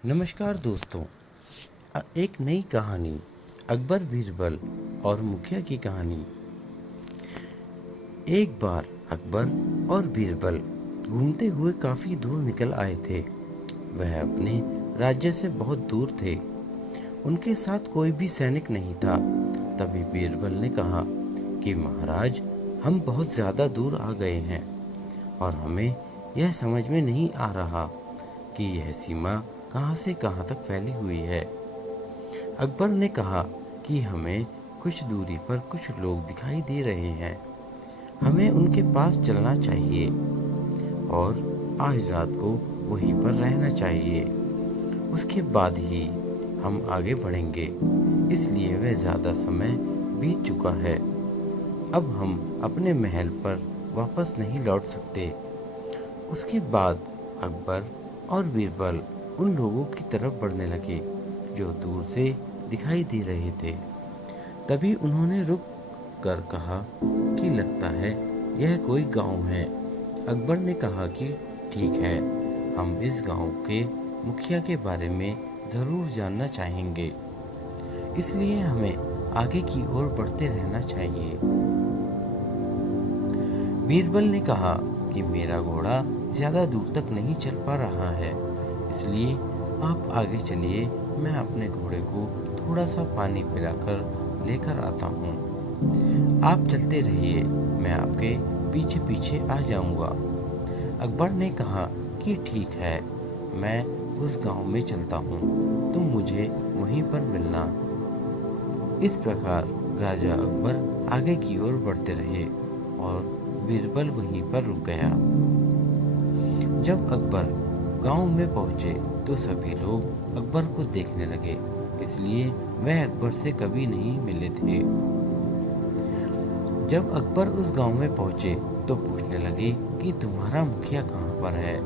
नमस्कार दोस्तों। एक नई कहानी अकबर बीरबल और मुखिया की कहानी। एक बार अकबर और बीरबल घूमते हुए काफ़ी दूर निकल आए थे। वह अपने राज्य से बहुत दूर थे। उनके साथ कोई भी सैनिक नहीं था। तभी बीरबल ने कहा कि महाराज, हम बहुत ज़्यादा दूर आ गए हैं और हमें यह समझ में नहीं आ रहा कि यह सीमा कहाँ से कहाँ तक फैली हुई है। अकबर ने कहा कि हमें कुछ दूरी पर कुछ लोग दिखाई दे रहे हैं, हमें उनके पास चलना चाहिए और आज रात को वहीं पर रहना चाहिए। उसके बाद ही हम आगे बढ़ेंगे, इसलिए वह ज़्यादा समय बीत चुका है। अब हम अपने महल पर वापस नहीं लौट सकते। उसके बाद अकबर और बीरबल उन लोगों की तरफ बढ़ने लगे जो दूर से दिखाई दे रहे थे। तभी उन्होंने रुक कर कहा कि लगता है यह कोई गांव है। अकबर ने कहा कि ठीक है, हम इस गांव के मुखिया के बारे में ज़रूर जानना चाहेंगे, इसलिए हमें आगे की ओर बढ़ते रहना चाहिए। बीरबल ने कहा कि मेरा घोड़ा ज़्यादा दूर तक नहीं चल पा रहा है, इसलिए आप आगे चलिए, मैं अपने घोड़े को थोड़ा सा पानी पिलाकर लेकर आता हूँ। आप चलते रहिए, मैं आपके पीछे पीछे आ जाऊँगा। अकबर ने कहा कि ठीक है, मैं उस गांव में चलता हूँ, तुम मुझे वहीं पर मिलना। इस प्रकार राजा अकबर आगे की ओर बढ़ते रहे और बीरबल वहीं पर रुक गया। जब अकबर गांव में पहुंचे तो सभी लोग अकबर को देखने लगे, इसलिए वह अकबर से कभी नहीं मिले थे। जब अकबर उस गांव में पहुंचे तो पूछने लगे कि तुम्हारा मुखिया कहाँ पर है,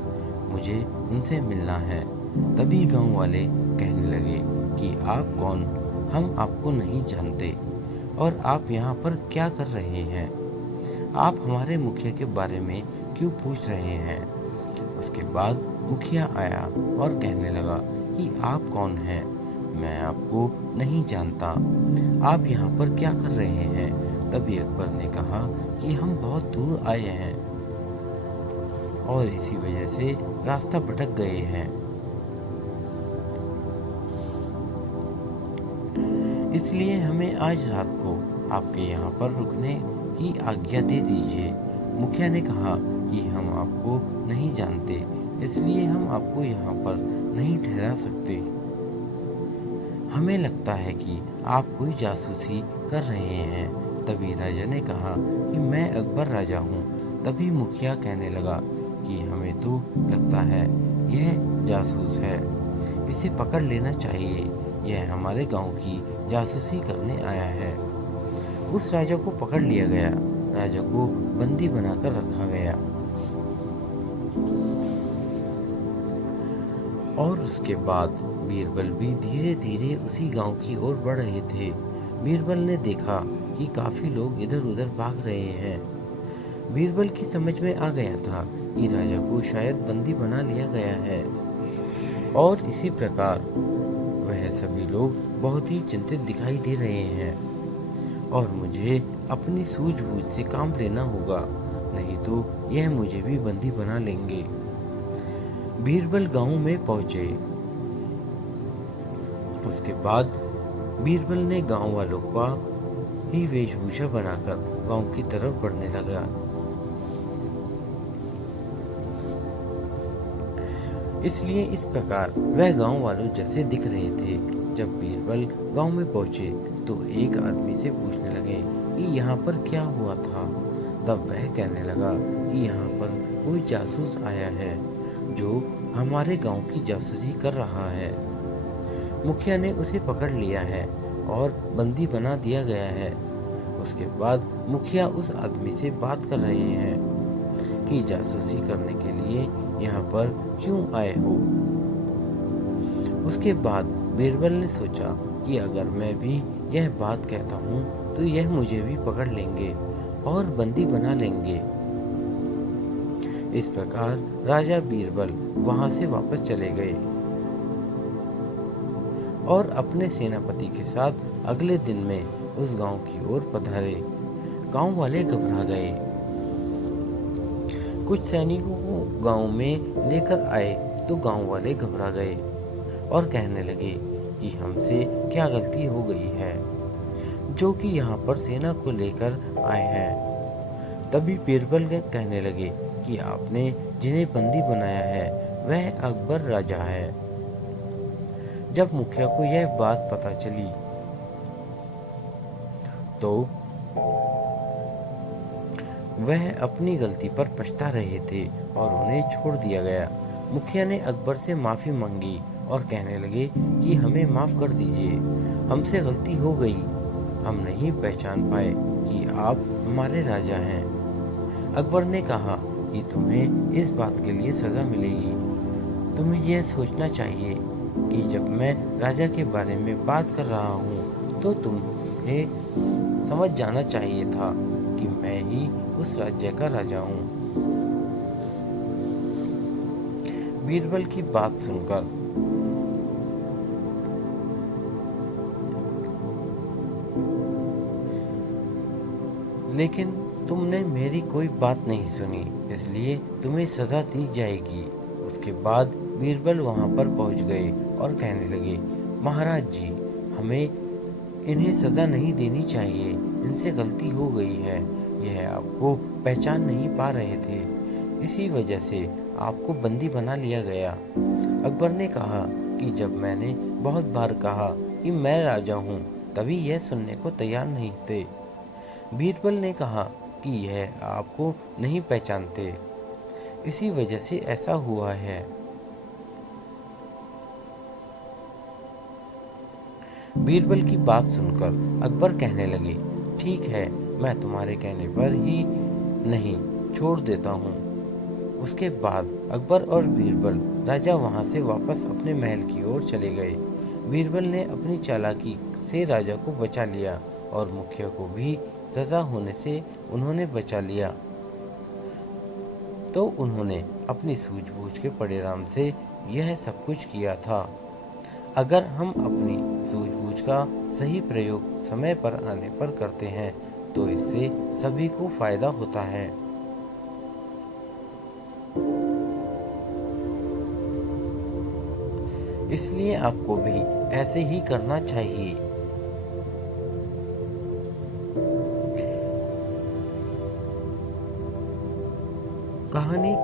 मुझे उनसे मिलना है। तभी गांव वाले कहने लगे कि आप कौन, हम आपको नहीं जानते और आप यहाँ पर क्या कर रहे हैं, आप हमारे मुखिया के बारे में क्यों पूछ रहे हैं। उसके बाद मुखिया आया और कहने लगा कि आप कौन हैं, मैं आपको नहीं जानता, आप यहाँ पर क्या कर रहे हैं। तभी अकबर ने कहा कि हम बहुत दूर आए हैं और इसी वजह से रास्ता भटक गए हैं, इसलिए हमें आज रात को आपके यहाँ पर रुकने की आज्ञा दे दीजिए। मुखिया ने कहा कि हम आपको नहीं जानते, इसलिए हम आपको यहाँ पर नहीं ठहरा सकते। हमें लगता है कि आप कोई जासूसी कर रहे हैं। तभी राजा ने कहा कि मैं अकबर राजा हूँ। तभी मुखिया कहने लगा कि हमें तो लगता है यह जासूस है, इसे पकड़ लेना चाहिए, यह हमारे गांव की जासूसी करने आया है। उस राजा को पकड़ लिया गया, राजा को बंदी बनाकर रखा गया और उसके बाद बीरबल भी धीरे धीरे उसी गांव की ओर बढ़ रहे थे। बीरबल ने देखा कि काफ़ी लोग इधर उधर भाग रहे हैं। बीरबल की समझ में आ गया था कि राजा को शायद बंदी बना लिया गया है और इसी प्रकार वह सभी लोग बहुत ही चिंतित दिखाई दे रहे हैं और मुझे अपनी सूझबूझ से काम लेना होगा, नहीं तो यह मुझे भी बंदी बना लेंगे। बीरबल गांव में पहुंचे। उसके बाद बीरबल ने गांव वालों का ही वेशभूषा बनाकर गांव की तरफ बढ़ने लगा। इसलिए इस प्रकार वह गांव वालों जैसे दिख रहे थे। जब बीरबल गांव में पहुंचे तो एक आदमी से पूछने लगे कि यहाँ पर क्या हुआ था। तब वह कहने लगा कि यहाँ पर कोई जासूस आया है जो हमारे गांव की जासूसी कर रहा है। मुखिया ने उसे पकड़ लिया है और बंदी बना दिया गया है। उसके बाद मुखिया उस आदमी से बात कर रहे हैं कि जासूसी करने के लिए यहाँ पर क्यों आए हो। उसके बाद बीरबल ने सोचा कि अगर मैं भी यह बात कहता हूँ तो यह मुझे भी पकड़ लेंगे और बंदी बना लेंगे। इस प्रकार राजा बीरबल वहां से वापस चले गए। और अपने सेनापति के साथ अगले दिन में उस गांव की ओर पधारे। गांव वाले घबरा गए। कुछ सैनिकों को गांव में लेकर आए तो गांव वाले घबरा गए और कहने लगे कि हमसे क्या गलती हो गई है जो कि यहाँ पर सेना को लेकर आए हैं। तभी बीरबल कहने लगे कि आपने जिन्हें बंदी बनाया है वह अकबर राजा है। जब मुखिया को यह बात पता चली तो वह अपनी गलती पर पछता रहे थे और उन्हें छोड़ दिया गया। मुखिया ने अकबर से माफ़ी मांगी और कहने लगे कि हमें माफ़ कर दीजिए, हमसे गलती हो गई, हम नहीं पहचान पाए कि आप हमारे राजा हैं। अकबर ने कहा कि तुम्हें इस बात के लिए सज़ा मिलेगी। तुम्हें यह सोचना चाहिए कि जब मैं राजा के बारे में बात कर रहा हूँ तो तुम्हें समझ जाना चाहिए था कि मैं ही उस राज्य का राजा हूँ। बीरबल की बात सुनकर लेकिन तुमने मेरी कोई बात नहीं सुनी, इसलिए तुम्हें सजा दी जाएगी। उसके बाद बीरबल वहां पर पहुंच गए और कहने लगे, महाराज जी, हमें इन्हें सजा नहीं देनी चाहिए, इनसे गलती हो गई है, यह आपको पहचान नहीं पा रहे थे, इसी वजह से आपको बंदी बना लिया गया। अकबर ने कहा कि जब मैंने बहुत बार कहा कि मैं राजा हूँ तभी यह सुनने को तैयार नहीं थे। बीरबल ने कहा कि यह आपको नहीं पहचानते, इसी वजह से ऐसा हुआ है। बीरबल की बात सुनकर अकबर कहने लगे, ठीक है, मैं तुम्हारे कहने पर ही नहीं छोड़ देता हूँ। उसके बाद अकबर और बीरबल राजा वहां से वापस अपने महल की ओर चले गए। बीरबल ने अपनी चालाकी से राजा को बचा लिया और मुखिया को भी सजा होने से उन्होंने बचा लिया। तो उन्होंने अपनी सूझबूझ के परिणाम से यह सब कुछ किया था। अगर हम अपनी सूझबूझ का सही प्रयोग समय पर आने पर करते हैं तो इससे सभी को फायदा होता है। इसलिए आपको भी ऐसे ही करना चाहिए। कहानी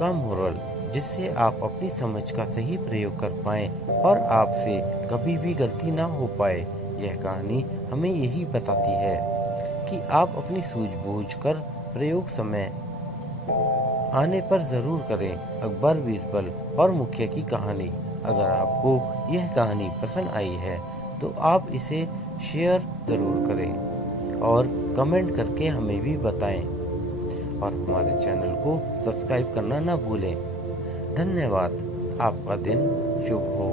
का मोरल, जिससे आप अपनी समझ का सही प्रयोग कर पाएं और आपसे कभी भी गलती ना हो पाए। यह कहानी हमें यही बताती है कि आप अपनी सूझबूझ कर प्रयोग समय आने पर ज़रूर करें। अकबर, बीरबल और मुखिया की कहानी। अगर आपको यह कहानी पसंद आई है तो आप इसे शेयर ज़रूर करें और कमेंट करके हमें भी बताएं और हमारे चैनल को सब्सक्राइब करना ना भूलें। धन्यवाद। आपका दिन शुभ हो।